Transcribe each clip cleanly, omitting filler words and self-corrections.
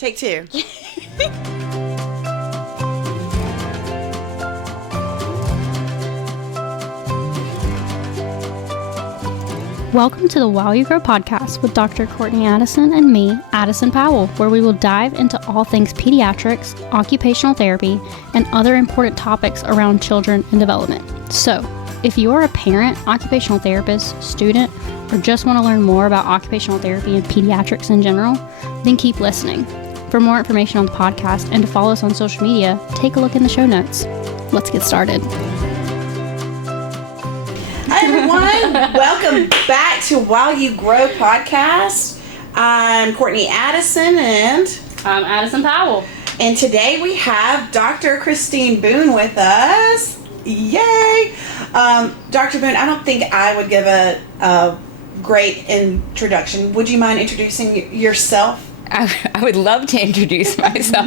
Take two. Welcome to the While You Grow podcast with Dr. Courtney Addison and me, Addison Powell, where we will dive into all things pediatrics, occupational therapy, and other important topics around children and development. So, if you are a parent, occupational therapist, student, or just want to learn more about occupational therapy and pediatrics in general, then keep listening. For more information on the podcast and to follow us on social media, take a look in the show notes. Let's get started. Hi, everyone. Welcome back to While You Grow podcast. I'm Courtney Addison, and I'm Addison Powell. And today we have Dr. Christine Boone with us. Yay! Dr. Boone, I don't think I would give a great introduction. Would you mind introducing yourself? I would love to introduce myself.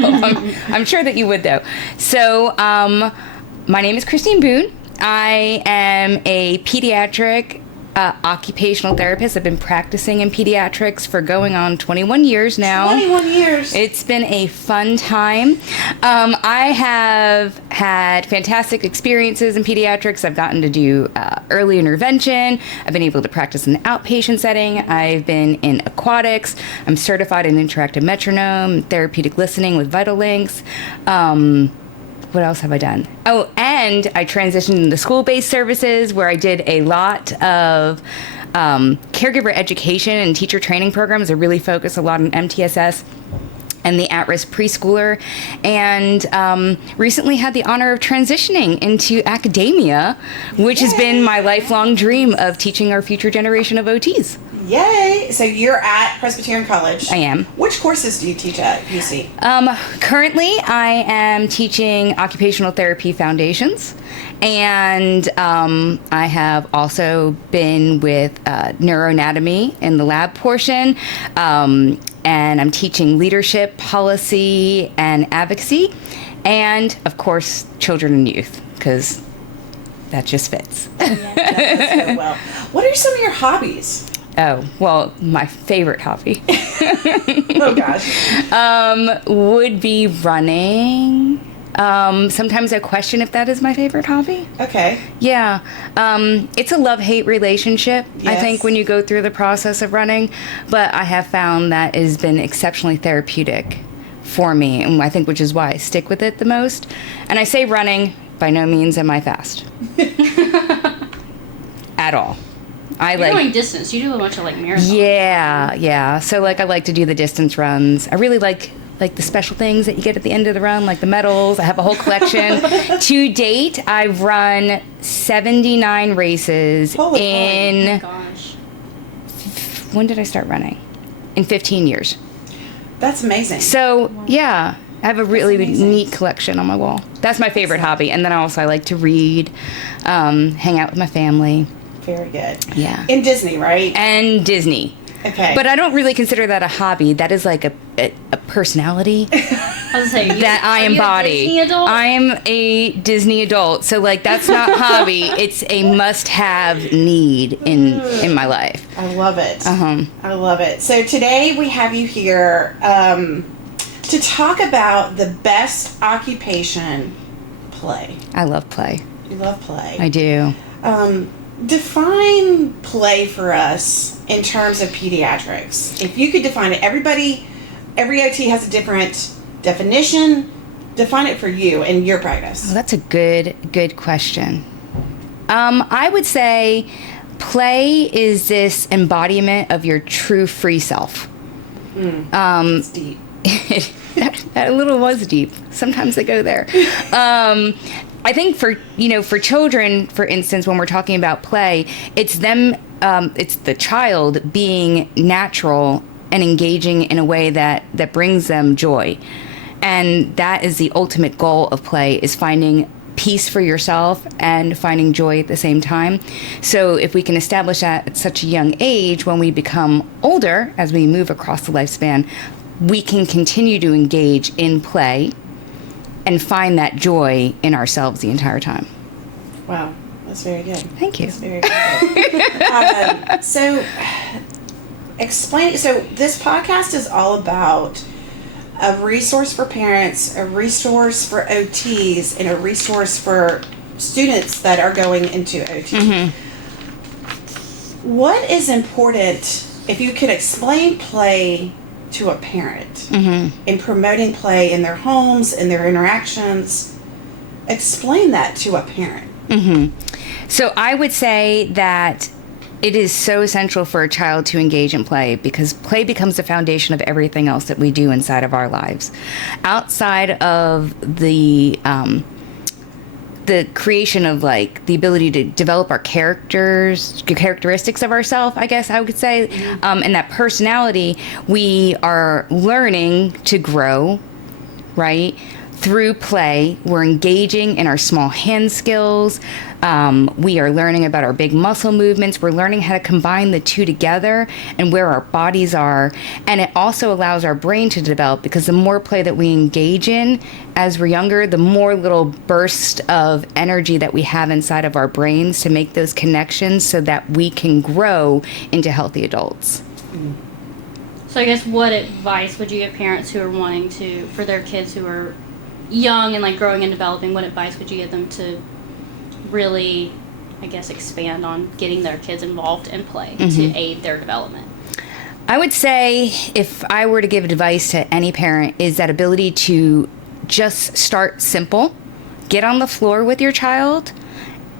I'm sure that you would, though. So, my name is Christine Boone. I am a pediatric occupational therapist. I've been practicing in pediatrics for going on 21 years now. 21 years. It's been a fun time. I have had fantastic experiences in pediatrics. I've gotten to do early intervention. I've been able to practice in the outpatient setting. I've been in aquatics. I'm certified in interactive metronome, therapeutic listening with Vital Links. What else have I done? Oh, and I transitioned into school-based services where I did a lot of caregiver education and teacher training programs. I really focus a lot on MTSS and the at-risk preschooler, and recently had the honor of transitioning into academia, which has been my lifelong dream of teaching our future generation of OTs. Yay! So you're at Presbyterian College. I am. Which courses do you teach at UC? Currently, I am teaching occupational therapy foundations, and I have also been with neuroanatomy in the lab portion, and I'm teaching leadership, policy, and advocacy, and of course, children and youth, because that just fits. Yeah, that does go well. What are some of your hobbies? Oh, well, my favorite hobby Oh, gosh. would be running. Sometimes I question if that is my favorite hobby. Okay. Yeah. It's a love-hate relationship, I Yes. think, when you go through the process of running. But I have found that has been exceptionally therapeutic for me, and I think which is why I stick with it the most. And I say running, by no means am I fast. At all. You're going distance. You do a bunch of marathons. Yeah. So I like to do the distance runs. I really like the special things that you get at the end of the run, like the medals. I have a whole collection. To date, I've run 79 races Holy in... Oh my gosh. When did I start running? In 15 years. That's amazing. So, yeah, I have a really amazing. neat collection on my wall. That's my favorite hobby. And then also I like to read, hang out with my family. Very good. Yeah. In Disney, right? And Disney. Okay. But I don't really consider that a hobby. That is like a personality I was gonna say, that I are you embody. a Disney adult? I am a Disney adult. So that's not hobby. It's a must-have need in my life. I love it. Uh-huh. I love it. So today we have you here to talk about the best occupation, play. I love play. You love play. I do. Define play for us in terms of pediatrics. If you could define it, every OT has a different definition. Define it for you in your practice. Well, that's a good question. I would say play is this embodiment of your true free self. It's deep. That little was deep. Sometimes they go there. I think for children, for instance, when we're talking about play, it's them, it's the child being natural and engaging in a way that brings them joy. And that is the ultimate goal of play, is finding peace for yourself and finding joy at the same time. So if we can establish that at such a young age, when we become older, as we move across the lifespan, we can continue to engage in play and find that joy in ourselves the entire time. Wow, that's very good. Thank you. That's very good. So, explain. So, this podcast is all about a resource for parents, a resource for OTs, and a resource for students that are going into OT. What is important, if you could explain play to a parent in promoting play in their homes, in their interactions, explain that to a parent. So I would say that it is so essential for a child to engage in play, because play becomes the foundation of everything else that we do inside of our lives. Outside of the creation of like the ability to develop our characteristics of ourselves, I guess I would say, and that personality, we are learning to grow, right? Through play. We're engaging in our small hand skills. We are learning about our big muscle movements. We're learning how to combine the two together and where our bodies are. And it also allows our brain to develop, because the more play that we engage in as we're younger, the more little bursts of energy that we have inside of our brains to make those connections so that we can grow into healthy adults. So I guess what advice would you give parents who are wanting to, for their kids who are young and like growing and developing, what advice would you give them to really, I guess, expand on getting their kids involved in play to aid their development? I would say, if I were to give advice to any parent, is that ability to just start simple, get on the floor with your child,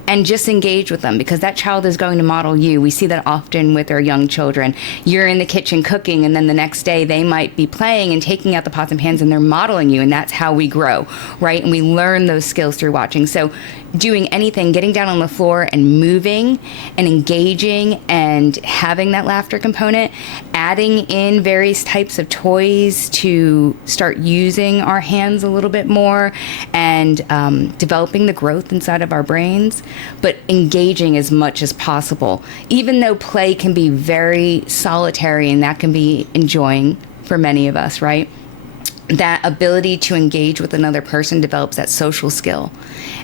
and just engage with them, because that child is going to model you. We see that often with our young children. You're in the kitchen cooking, and then the next day they might be playing and taking out the pots and pans, and they're modeling you, and that's how we grow, right? And we learn those skills through watching. So doing anything, getting down on the floor and moving and engaging and having that laughter component, adding in various types of toys to start using our hands a little bit more, and developing the growth inside of our brains, but engaging as much as possible. Even though play can be very solitary, and that can be enjoying for many of us, right? That ability to engage with another person develops that social skill.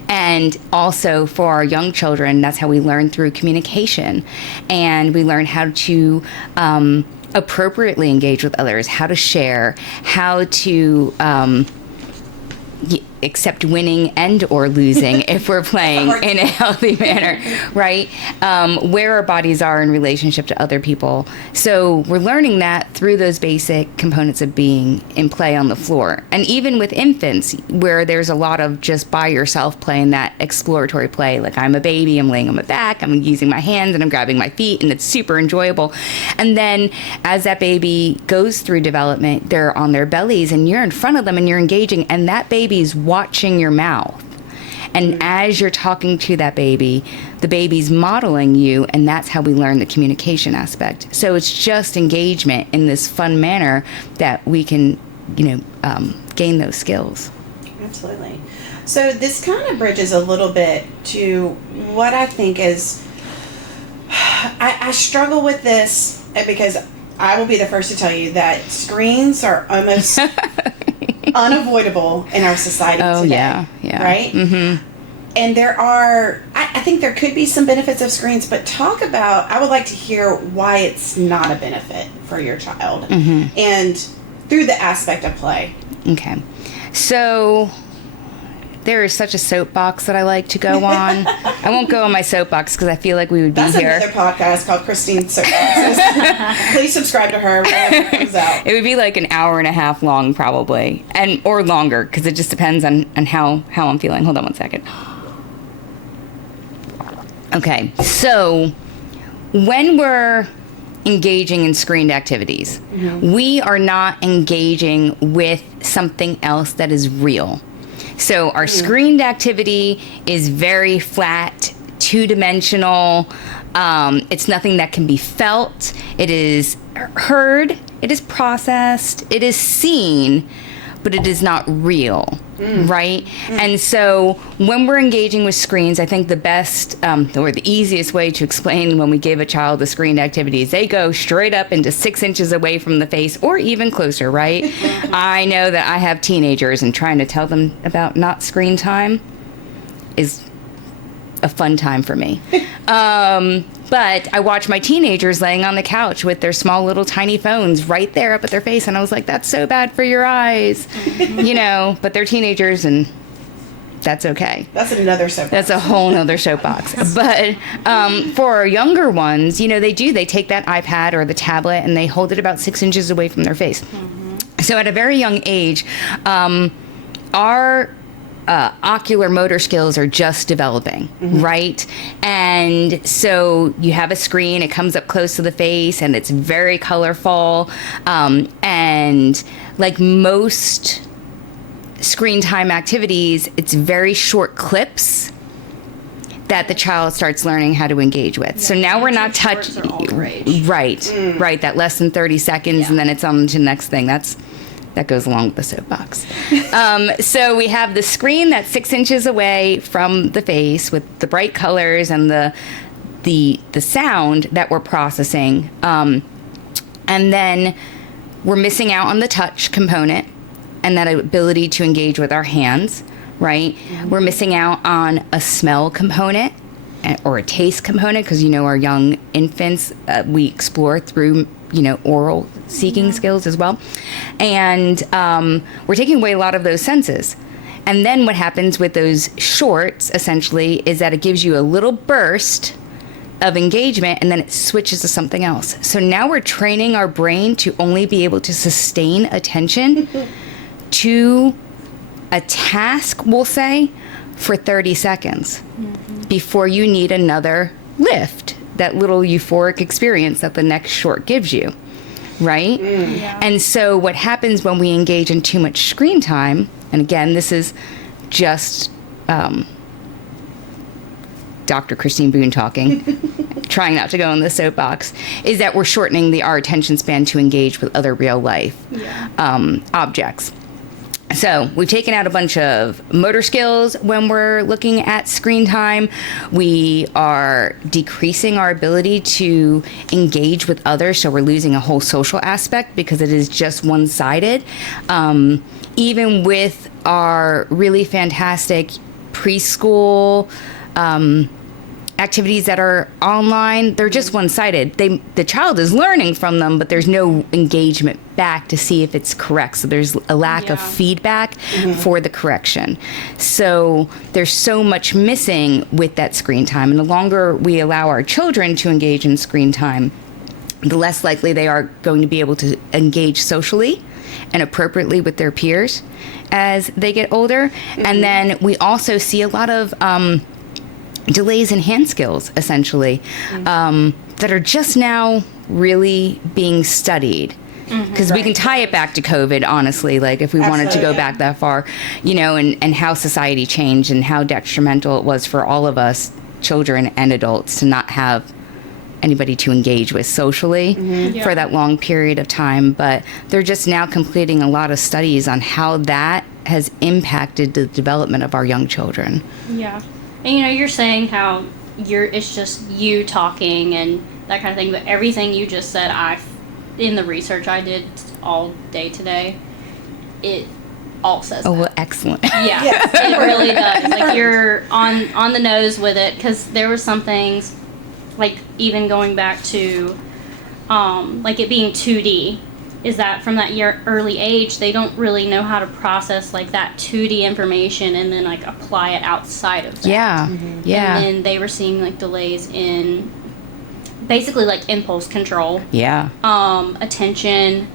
And also for our young children, that's how we learn through communication. And we learn how to appropriately engage with others, how to share, how to accept winning and or losing if we're playing in a healthy manner, right? Where our bodies are in relationship to other people. So we're learning that through those basic components of being in play on the floor. And even with infants, where there's a lot of just by yourself play and that exploratory play, like I'm a baby, I'm laying on my back, I'm using my hands and I'm grabbing my feet, and it's super enjoyable. And then as that baby goes through development, they're on their bellies and you're in front of them and you're engaging, and that baby's watching your mouth. And as you're talking to that baby, the baby's modeling you, and that's how we learn the communication aspect. So it's just engagement in this fun manner that we can, gain those skills. Absolutely. So this kind of bridges a little bit to what I think is, I struggle with this because I will be the first to tell you that screens are almost unavoidable in our society today. Yeah. Right? Mm-hmm. And there are, I think there could be some benefits of screens, but I would like to hear why it's not a benefit for your child, and through the aspect of play. Okay. So there is such a soapbox that I like to go on. I won't go on my soapbox because I feel like we would be here. That's another podcast called Christine's Soapboxes. Please subscribe to her whenever it comes out. It would be like an hour and a half long probably, or longer, because it just depends on how I'm feeling. Hold on one second. Okay, so when we're engaging in screened activities, we are not engaging with something else that is real. So our screened activity is very flat, two-dimensional. It's nothing that can be felt. It is heard. It is processed. It is seen, but it is not real, right? And so when we're engaging with screens, I think the best or the easiest way to explain when we give a child a screened activity is they go straight up into 6 inches away from the face, or even closer, right? I know that I have teenagers, and trying to tell them about not screen time is a fun time for me. But I watch my teenagers laying on the couch with their small little tiny phones right there up at their face, and I was like, that's so bad for your eyes, but they're teenagers, and that's okay. That's another soapbox. That's a whole nother soapbox. But for our younger ones, they take that iPad or the tablet and they hold it about 6 inches away from their face. So at a very young age, our ocular motor skills are just developing, right? And so you have a screen, it comes up close to the face, and it's very colorful. And like most screen time activities, it's very short clips that the child starts learning how to engage with. So now we're not touching, right, that less than 30 seconds, and then it's on to the next thing. That goes along with the soapbox. So we have the screen that's 6 inches away from the face with the bright colors and the sound that we're processing. And then we're missing out on the touch component and that ability to engage with our hands, right? We're missing out on a smell component or a taste component because, our young infants, we explore through, oral seeking skills as well. And we're taking away a lot of those senses. And then what happens with those shorts, essentially, is that it gives you a little burst of engagement and then it switches to something else. So now we're training our brain to only be able to sustain attention to a task, we'll say, for 30 seconds before you need another lift, that little euphoric experience that the next short gives you, right? Yeah. And so what happens when we engage in too much screen time, and again, this is just Dr. Christine Boone talking, trying not to go in the soapbox, is that we're shortening our attention span to engage with other real life objects. So we've taken out a bunch of motor skills when we're looking at screen time. We are decreasing our ability to engage with others, so we're losing a whole social aspect because it is just one-sided. Even with our really fantastic preschool activities that are online, they're just one-sided. The child is learning from them, but there's no engagement back to see if it's correct. So there's a lack of feedback for the correction. So there's so much missing with that screen time. And the longer we allow our children to engage in screen time, the less likely they are going to be able to engage socially and appropriately with their peers as they get older. And then we also see a lot of delays in hand skills, essentially, that are just now really being studied. Because we can tie it back to COVID, honestly, like if we wanted to go back that far, and how society changed and how detrimental it was for all of us, children and adults, to not have anybody to engage with socially for that long period of time. But they're just now completing a lot of studies on how that has impacted the development of our young children. Yeah. And you're saying how it's just you talking and that kind of thing, but everything you just said, in the research I did all day today, it all says that. Well, excellent. Yeah, it really does. Like, you're on the nose with it, because there were some things, like even going back to like it being 2D, is that from that early age, they don't really know how to process like that 2D information and then like apply it outside of that. Yeah. Yeah. And then they were seeing like delays in basically like impulse control. Yeah. Attention,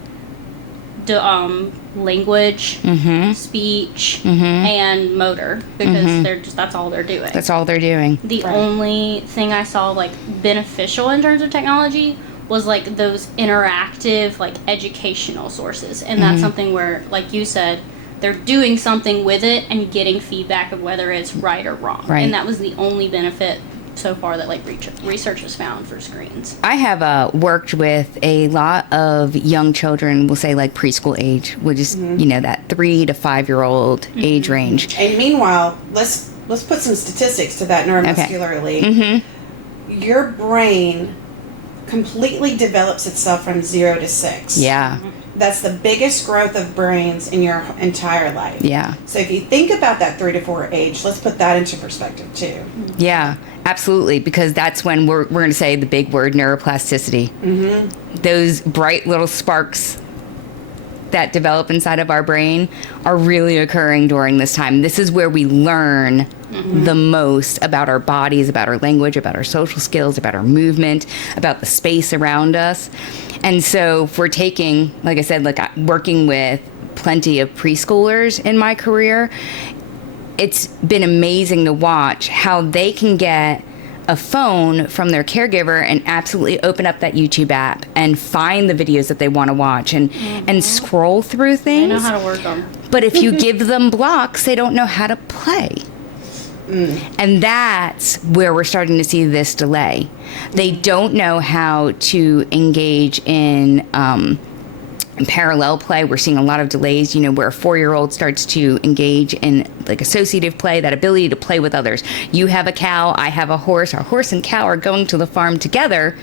language, speech, and motor, because that's all they're doing. That's all they're doing. The only thing I saw like beneficial in terms of technology was like those interactive like educational sources, and that's something where, like you said, they're doing something with it and getting feedback of whether it's right or wrong. Right. And that was the only benefit so far that like research has found for screens. I have worked with a lot of young children, we'll say like preschool age, which is that 3 to 5 year old age range. And meanwhile, let's put some statistics to that neuromuscularly. Your brain completely develops itself from 0 to 6. Yeah. That's the biggest growth of brains in your entire life. Yeah. So if you think about that 3 to 4 age, let's put that into perspective too. Yeah. Absolutely, because that's when we're going to say the big word, neuroplasticity. Those bright little sparks that develop inside of our brain are really occurring during this time. This is where we learn the most about our bodies, about our language, about our social skills, about our movement, about the space around us. And so if we're taking, like I said, like working with plenty of preschoolers in my career, it's been amazing to watch how they can get a phone from their caregiver and absolutely open up that YouTube app and find the videos that they want to watch and scroll through things. I know how to work them. But if you give them blocks, they don't know how to play. And that's where we're starting to see this delay. They don't know how to engage in parallel play. We're seeing a lot of delays, where a 4-year-old starts to engage in like associative play, that ability to play with others. You have a cow, I have a horse, our horse and cow are going to the farm together.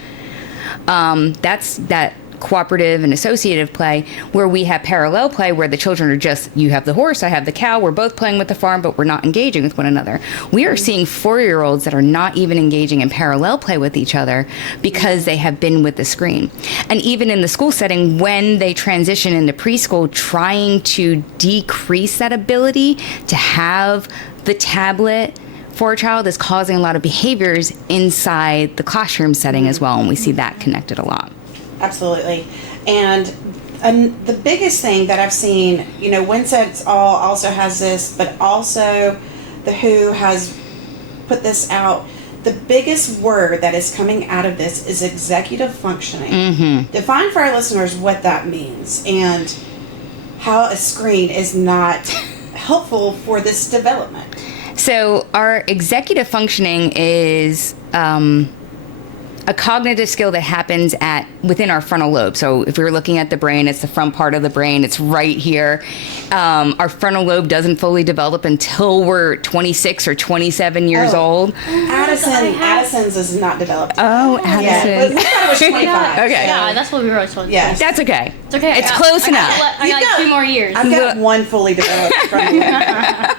That's that cooperative and associative play, where we have parallel play where the children are just, you have the horse, I have the cow, we're both playing with the farm, but we're not engaging with one another. We are seeing 4-year-olds that are not even engaging in parallel play with each other because they have been with the screen. And even in the school setting, when they transition into preschool, trying to decrease that ability to have the tablet for a child is causing a lot of behaviors inside the classroom setting as well, and we see that connected a lot. Absolutely. And the biggest thing that I've seen, WinSets All also has this, but also the WHO has put this out. The biggest word that is coming out of this is executive functioning. Define for our listeners what that means and how a screen is not helpful for this development. So our executive functioning is a cognitive skill that happens within our frontal lobe. So if we were looking at the brain, it's the front part of the brain. It's right here. Our frontal lobe doesn't fully develop until we're 26 or 27 years old. Addison's is not developed. Oh, Addison. Yeah, but we thought it was 25. Okay. Yeah, that's what we were always told. Yeah. That's okay. It's okay. It's close enough. I got 2 more years. I've got one fully developed frontal lobe.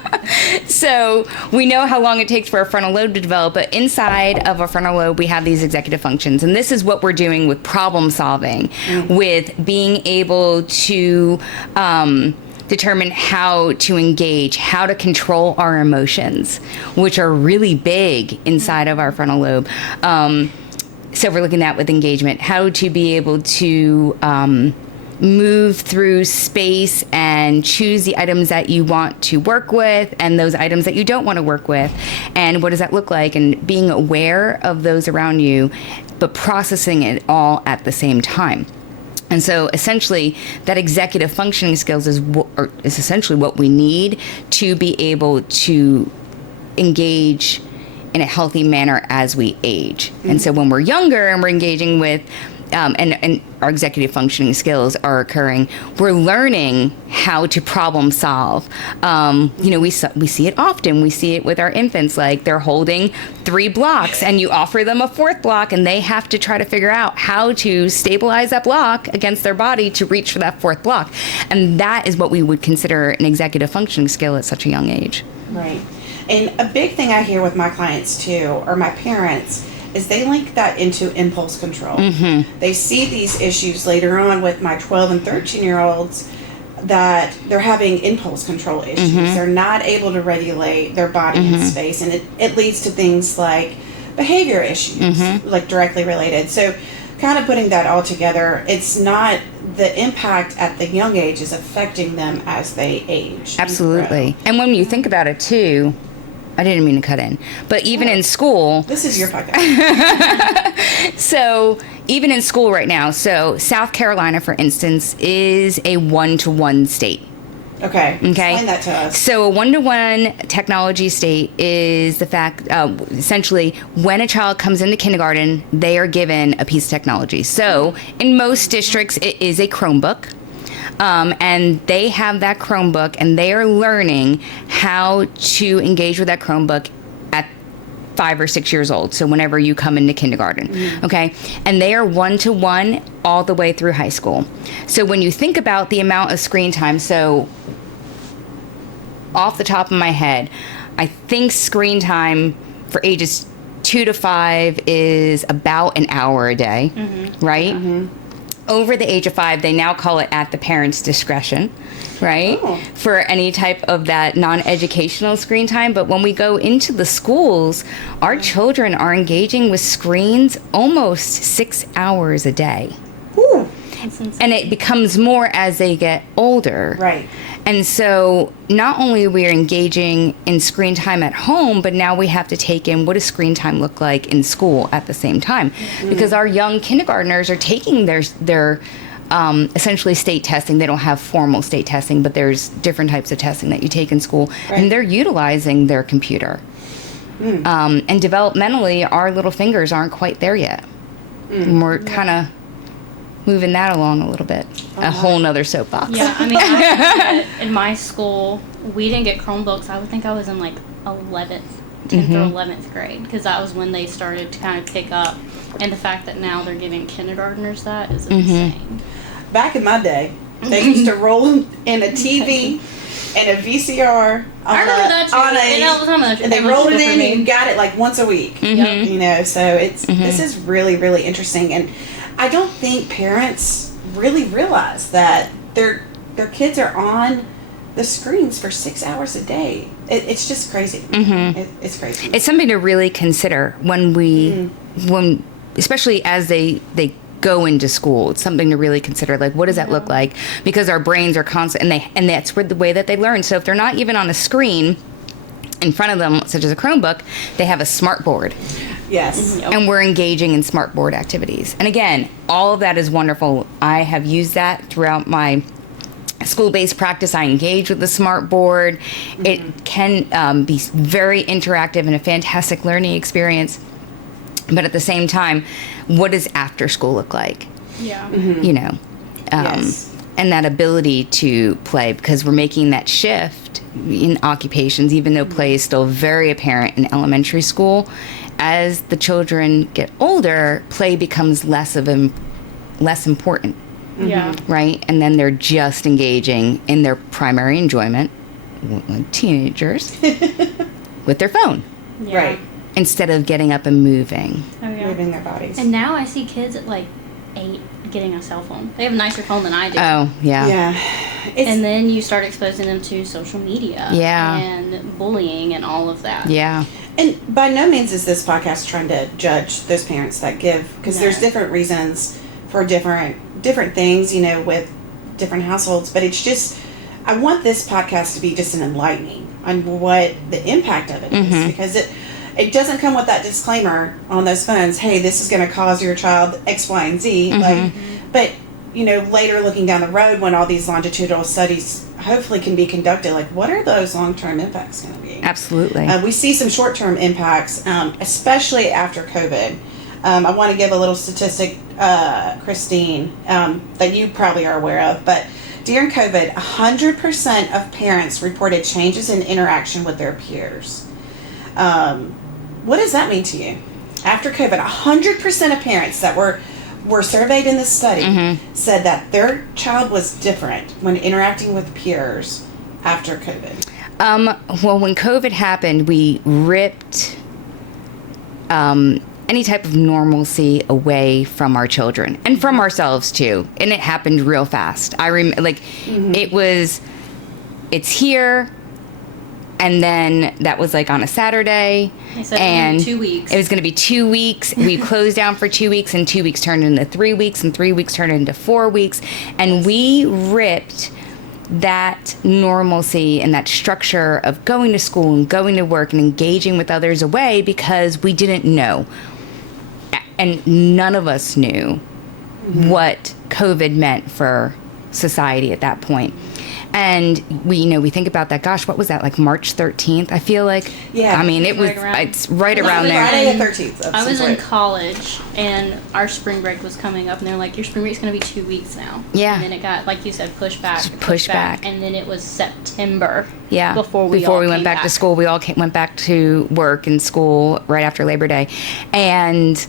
So we know how long it takes for a frontal lobe to develop, but inside of a frontal lobe, we have these executive functions. And this is what we're doing with problem solving, with being able to determine how to engage, how to control our emotions, which are really big inside of our frontal lobe. So we're looking at with engagement, how to be able to move through space and choose the items that you want to work with and those items that you don't want to work with. And what does that look like? And being aware of those around you, but processing it all at the same time. And so essentially that executive functioning skills is essentially what we need to be able to engage in a healthy manner as we age. And so when we're younger and we're engaging with and our executive functioning skills are occurring, we're learning how to problem solve. We see it often. We see it with our infants, like they're holding 3 blocks and you offer them a 4th block and they have to try to figure out how to stabilize that block against their body to reach for that 4th block. And that is what we would consider an executive functioning skill at such a young age. Right. And a big thing I hear with my clients too, or my parents, is they link that into impulse control. They see these issues later on with my 12 and 13-year-olds that they're having impulse control issues. They're not able to regulate their body and space, and it leads to things like behavior issues, like directly related. So kind of putting that all together, it's not the impact at the young age is affecting them as they age. Absolutely. And when you think about it too, I didn't mean to cut in, but even in school. This is your podcast. So even in school right now, so South Carolina, for instance, is a 1-to-1 state. Okay. Explain that to us. So a 1-to-1 technology state is the fact, essentially, when a child comes into kindergarten, they are given a piece of technology. So in most districts, it is a Chromebook. And they have that Chromebook and they are learning how to engage with that Chromebook at 5 or 6 years old. So whenever you come into kindergarten, okay? And they are 1-to-1 all the way through high school. So when you think about the amount of screen time, so off the top of my head, I think screen time for ages 2 to 5 is about an hour a day, right? Over the age of 5, they now call it at the parent's discretion, right? For any type of that non-educational screen time. But when we go into the schools, our children are engaging with screens almost 6 hours a day. Ooh. And it becomes more as they get older. Right. And so not only are we engaging in screen time at home, but now we have to take in what does screen time look like in school at the same time. Because our young kindergartners are taking their essentially state testing. They don't have formal state testing, but there's different types of testing that you take in school. Right. And they're utilizing their computer. And developmentally, our little fingers aren't quite there yet. And we're kind of moving that along a little bit. A whole nother soapbox. Yeah, I mean, in my school, we didn't get Chromebooks. I would think I was in like 10th or 11th grade, because that was when they started to kind of pick up. And the fact that now they're giving kindergartners that is insane. Back in my day, they used to roll in a TV and a VCR. I remember that too. And they rolled it in and you got it like once a week. You know, so it's this is really, really interesting. And I don't think parents really realize that their kids are on the screens for 6 hours a day. It's just crazy. It's crazy. It's something to really consider when especially as they go into school. It's something to really consider. Like, what does that look like? Because our brains are constant, and that's the way that they learn. So if they're not even on a screen in front of them, such as a Chromebook, they have a smart board. Yes. And we're engaging in smart board activities. And again, all of that is wonderful. I have used that throughout my school-based practice. I engage with the smart board. It can be very interactive and a fantastic learning experience. But at the same time, what does after school look like? Yeah. You know, and that ability to play, because we're making that shift in occupations, even though play is still very apparent in elementary school. As the children get older, play becomes less important. Yeah. Right? And then they're just engaging in their primary enjoyment, like teenagers, with their phone. Yeah. Right. Instead of getting up and moving. Oh, yeah. Moving their bodies. And now I see kids at like 8 getting a cell phone. They have a nicer phone than I do. Oh, yeah. Yeah. And then you start exposing them to social media. Yeah. And bullying and all of that. Yeah. And by no means is this podcast trying to judge those parents that give, because there's different reasons for different things, you know, with different households. But it's just, I want this podcast to be just an enlightening on what the impact of it is, because it doesn't come with that disclaimer on those phones. Hey, this is going to cause your child X, Y, and Z. Like, but you know, later looking down the road when all these longitudinal studies hopefully can be conducted, like what are those long-term impacts going to be? Absolutely. We see some short-term impacts, especially after COVID. I want to give a little statistic, Christine, that you probably are aware of, but during COVID, 100% of parents reported changes in interaction with their peers. What does that mean to you? After COVID, 100% of parents that were surveyed in this study said that their child was different when interacting with peers after COVID. Well, when COVID happened, we ripped any type of normalcy away from our children and from ourselves too, and it happened real fast. I remember, it's here. And then that was like on a Saturday. They said and 2 weeks. It was going to be 2 weeks. We closed down for 2 weeks, and 2 weeks turned into 3 weeks, and 3 weeks turned into 4 weeks. And we ripped that normalcy and that structure of going to school and going to work and engaging with others away because we didn't know. And none of us knew what COVID meant for society at that point. And we think about that. Gosh, what was that, like March 13th? I feel like. Yeah. I mean, it's right around there. Friday the 13th. I was in college, and our spring break was coming up, and they're like, your spring break's going to be 2 weeks now. Yeah. And then it got, like you said, pushed back. And then it was September. Yeah. Before we went back to school. We all went back to work and school right after Labor Day. And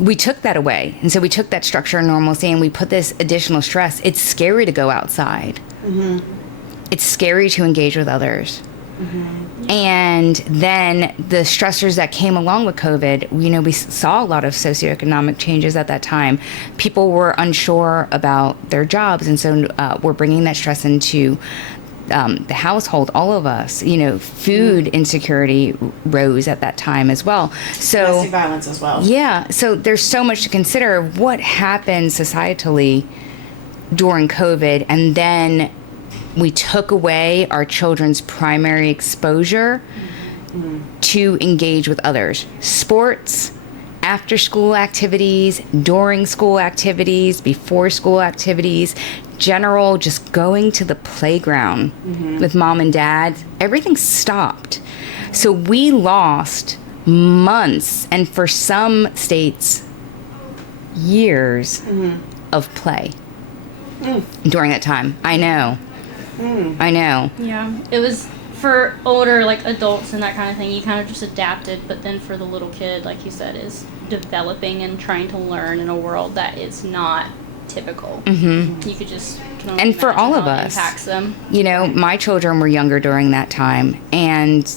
we took that away. And so we took that structure and normalcy and we put this additional stress. It's scary to go outside. It's scary to engage with others. And then the stressors that came along with COVID, we saw a lot of socioeconomic changes at that time. People were unsure about their jobs, and so we're bringing that stress into the household, all of us. Food insecurity rose at that time as well. So domestic violence as well. Yeah, so there's so much to consider. What happened societally during COVID, and then we took away our children's primary exposure to engage with others. Sports, after school activities, during school activities, before school activities, general just going to the playground with mom and dad, everything stopped. So we lost months, and for some states, years of play during that time. I know. Yeah, it was for older, like adults and that kind of thing. You kind of just adapted, but then for the little kid, like you said, is developing and trying to learn in a world that is not typical. You could just and for all of us, impacts them. My children were younger during that time, and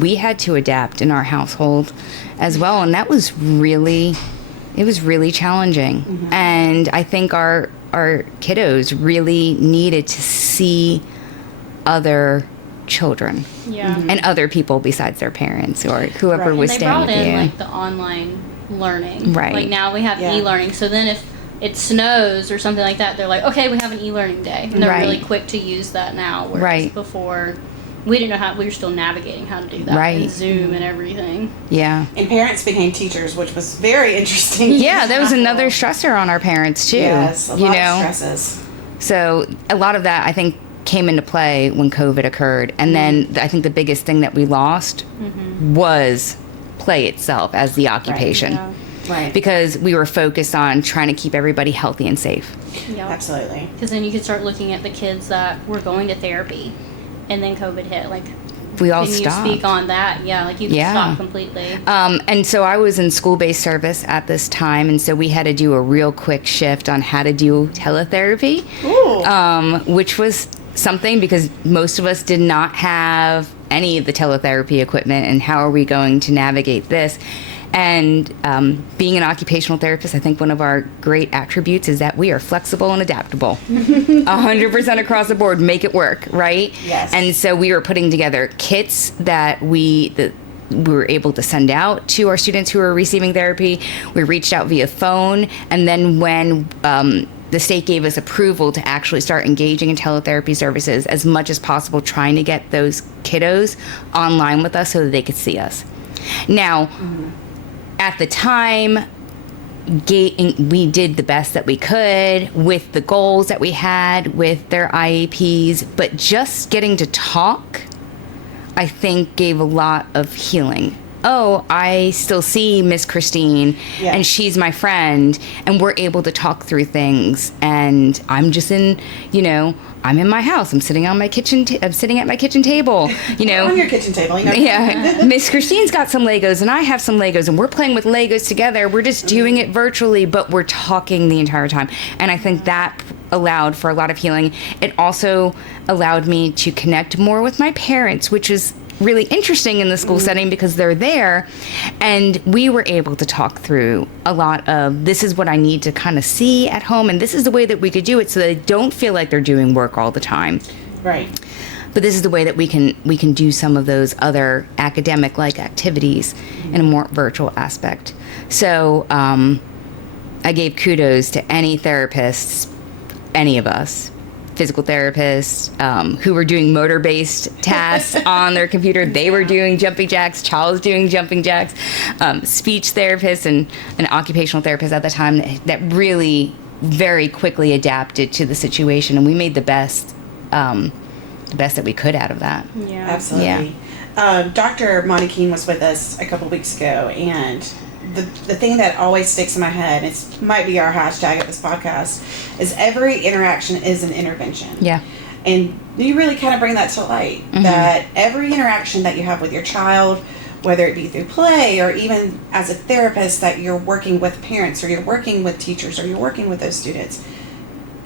we had to adapt in our household as well, and that was really challenging. And I think our kiddos really needed to see other children and other people besides their parents or whoever was staying with you. They brought in like the online learning. Right. Like now we have e-learning. So then if it snows or something like that, they're like, okay, we have an e-learning day. And they're really quick to use that now. Whereas before, we didn't know how, we were still navigating how to do that. And Zoom and everything. Yeah. And parents became teachers, which was very interesting. Yeah, that was another stressor on our parents too. Yes, a lot of stresses. So a lot of that, I think, came into play when COVID occurred. And then I think the biggest thing that we lost was play itself as the occupation. Right. Because we were focused on trying to keep everybody healthy and safe. Yep. Absolutely. Because then you could start looking at the kids that were going to therapy, and then COVID hit. Like, we all can stopped. you speak on that? Yeah, like you stopped completely. And so I was in school-based service at this time, and so we had to do a real quick shift on how to do teletherapy, which was something because most of us did not have any of the teletherapy equipment, and how are we going to navigate this? And being an occupational therapist, I think one of our great attributes is that we are flexible and adaptable. 100% across the board, make it work, right? Yes. And so we were putting together kits that we were able to send out to our students who were receiving therapy. We reached out via phone, and then when the state gave us approval to actually start engaging in teletherapy services as much as possible, trying to get those kiddos online with us so that they could see us. Now, at the time, we did the best that we could with the goals that we had with their IEPs, but just getting to talk, I think, gave a lot of healing. Oh, I still see Miss Christine, and she's my friend, and we're able to talk through things. And I'm just I'm in my house. I'm sitting on my kitchen. I'm sitting at my kitchen table. On your kitchen table. Yeah. Miss Christine's got some Legos, and I have some Legos, and we're playing with Legos together. We're just doing it virtually, but we're talking the entire time. And I think that allowed for a lot of healing. It also allowed me to connect more with my parents, which is really interesting in the school setting because they're there, and we were able to talk through a lot of, this is what I need to kind of see at home, and this is the way that we could do it so they don't feel like they're doing work all the time. Right. But this is the way that we can do some of those other academic like activities in a more virtual aspect. So I gave kudos to any therapists, any of us, physical therapists who were doing motor-based tasks on their computer. They were doing jumping jacks. Charles doing jumping jacks. Speech therapists and an occupational therapist at the time that really very quickly adapted to the situation, and we made the best that we could out of that. Yeah, absolutely. Yeah. Dr. Monty Keene was with us a couple weeks ago, and the thing that always sticks in my head, it might be our hashtag at this podcast, is every interaction is an intervention. Yeah. And you really kind of bring that to light, that every interaction that you have with your child, whether it be through play or even as a therapist that you're working with parents or you're working with teachers or you're working with those students,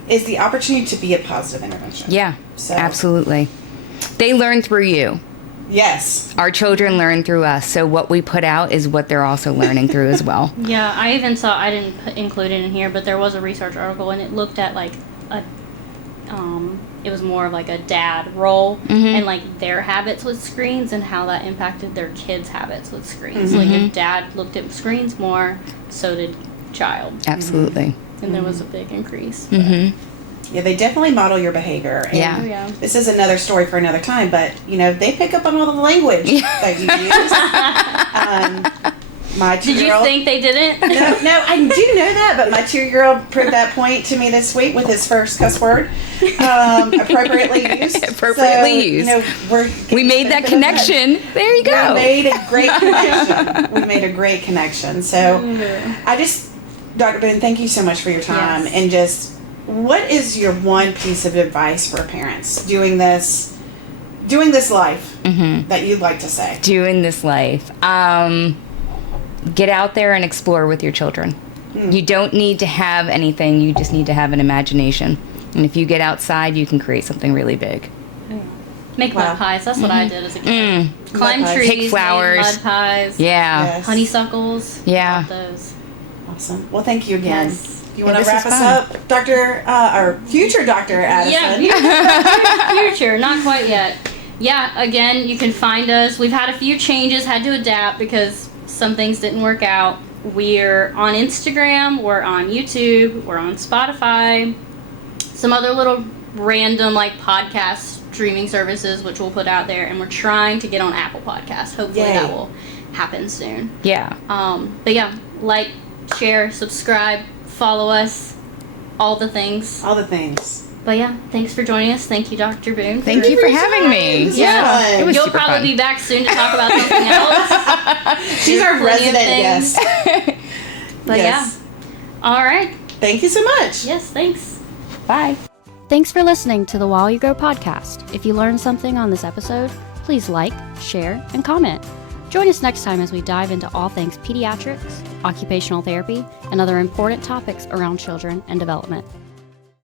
is the opportunity to be a positive intervention. Yeah, so. Absolutely. They learn through you. Yes. Our children learn through us, so what we put out is what they're also learning through as well. Yeah, I even saw, I didn't include it in here, but there was a research article and it looked at like it was more of like a dad role and like their habits with screens and how that impacted their kids' habits with screens. Like if dad looked at screens more, so did child. Absolutely. And there was a big increase. Yeah, they definitely model your behavior. And Yeah. Oh, yeah. this is another story for another time, but, they pick up on all the language that you use. My Did you two-year-old... think they didn't? No, I do know that, but my 2-year-old proved that point to me this week with his first cuss word, appropriately used. Appropriately used. We made that connection. There you go. We made a great connection. So Dr. Boone, thank you so much for your time. Yes. And just, what is your one piece of advice for parents doing this life that you'd like to say? Doing this life. Get out there and explore with your children. You don't need to have anything. You just need to have an imagination. And if you get outside, you can create something really big. Make mud pies. That's what I did as a kid. Climb Mud pies. trees, Pick flowers. make mud pies. Yeah. Yes. Honeysuckles. Yeah. Love those. Awesome. Well, thank you again. Yes. You want to this wrap was us up, Dr. Or future Dr. Addison? Yeah, future, not quite yet. Yeah, again, you can find us. We've had a few changes, had to adapt because some things didn't work out. We're on Instagram, we're on YouTube, we're on Spotify, some other little random like podcast streaming services which we'll put out there, and we're trying to get on Apple Podcasts. Hopefully Yay. that will happen soon. Yeah. But yeah, like, share, subscribe, follow us, all the things. All the things. But yeah, thanks for joining us. Thank you, Dr. Boone. Thank you for having me. This was Yeah. fun. It was You'll super probably fun. be back soon to talk about something else. She's our Plenty of resident things. guest. But Yes. yeah. All right. Thank you so much. Yes, thanks. Bye. Thanks for listening to the While You Grow podcast. If you learned something on this episode, please like, share, and comment. Join us next time as we dive into all things pediatrics, occupational therapy, and other important topics around children and development.